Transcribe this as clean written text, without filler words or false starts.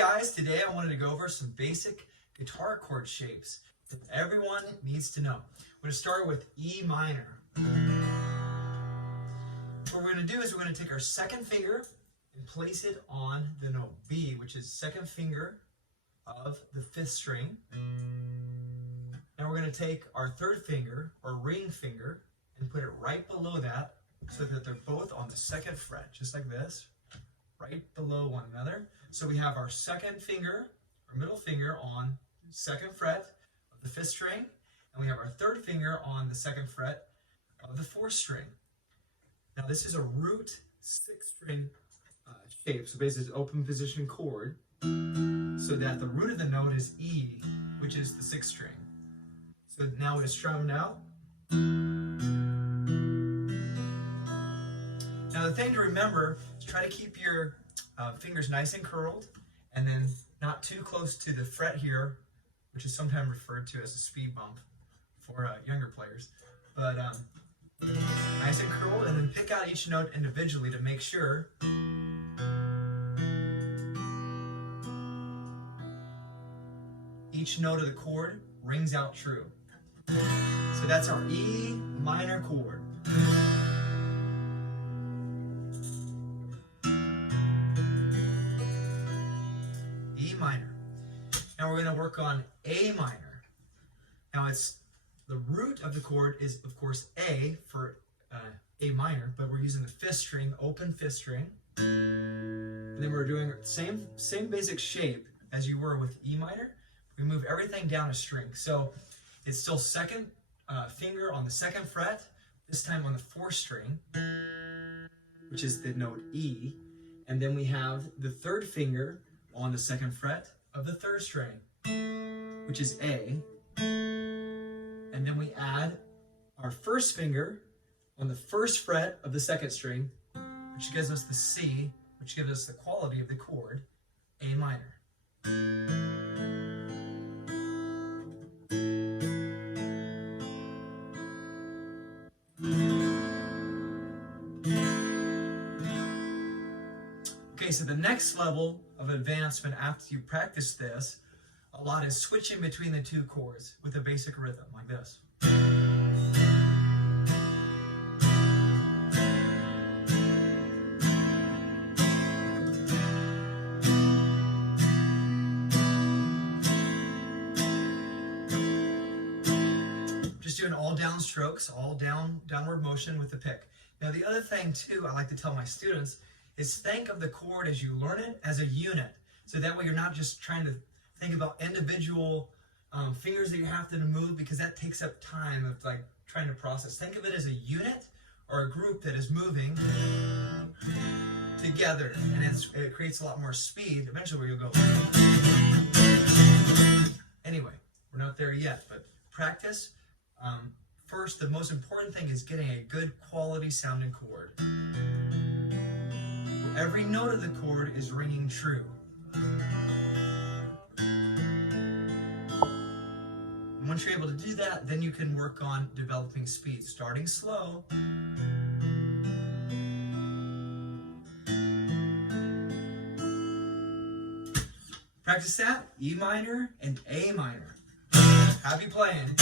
guys, today I wanted to go over some basic guitar chord shapes that everyone needs to know. We're going to start with E minor. What we're going to do is we're going to take our second finger and place it on the note B, which is second finger of the fifth string. Now we're going to take our third finger, or ring finger, and put it right below that so that they're both on the second fret, just like this, right below one another. So we have our second finger, our middle finger, on the second fret of the fifth string, and we have our third finger on the second fret of the fourth string. Now this is a root sixth string shape, so basically it's an open position chord, so that the root of the note is E, which is the sixth string. So now it's strummed out. Now the thing to remember is try to keep your fingers nice and curled, and then not too close to the fret here, which is sometimes referred to as a speed bump for younger players. But nice and curled, and then pick out each note individually to make sure each note of the chord rings out true. So that's our E minor chord. E minor. Now we're going to work on A minor. Now it's the root of the chord is of course A for A minor, but we're using the fifth string, open fifth string. And then we're doing same basic shape as you were with E minor. We move everything down a string. So it's still second finger on the second fret, this time on the fourth string, which is the note E. And then we have the third finger on the second fret of the third string, which is A. And then we add our first finger on the first fret of the second string, which gives us the C, which gives us the quality of the chord, A minor. Okay, so the next level of advancement after you practice this a lot is switching between the two chords with a basic rhythm like this. Just doing all down strokes, all downward motion with the pick. Now the other thing too I like to tell my students is think of the chord as you learn it as a unit. So that way you're not just trying to think about individual fingers that you have to move, because that takes up time of like trying to process. Think of it as a unit or a group that is moving together, and it creates a lot more speed. Eventually you'll go. Anyway, we're not there yet, but practice. First, the most important thing is getting a good quality sounding chord. Every note of the chord is ringing true. And once you're able to do that, then you can work on developing speed, starting slow. Practice that, E minor and A minor. Happy playing.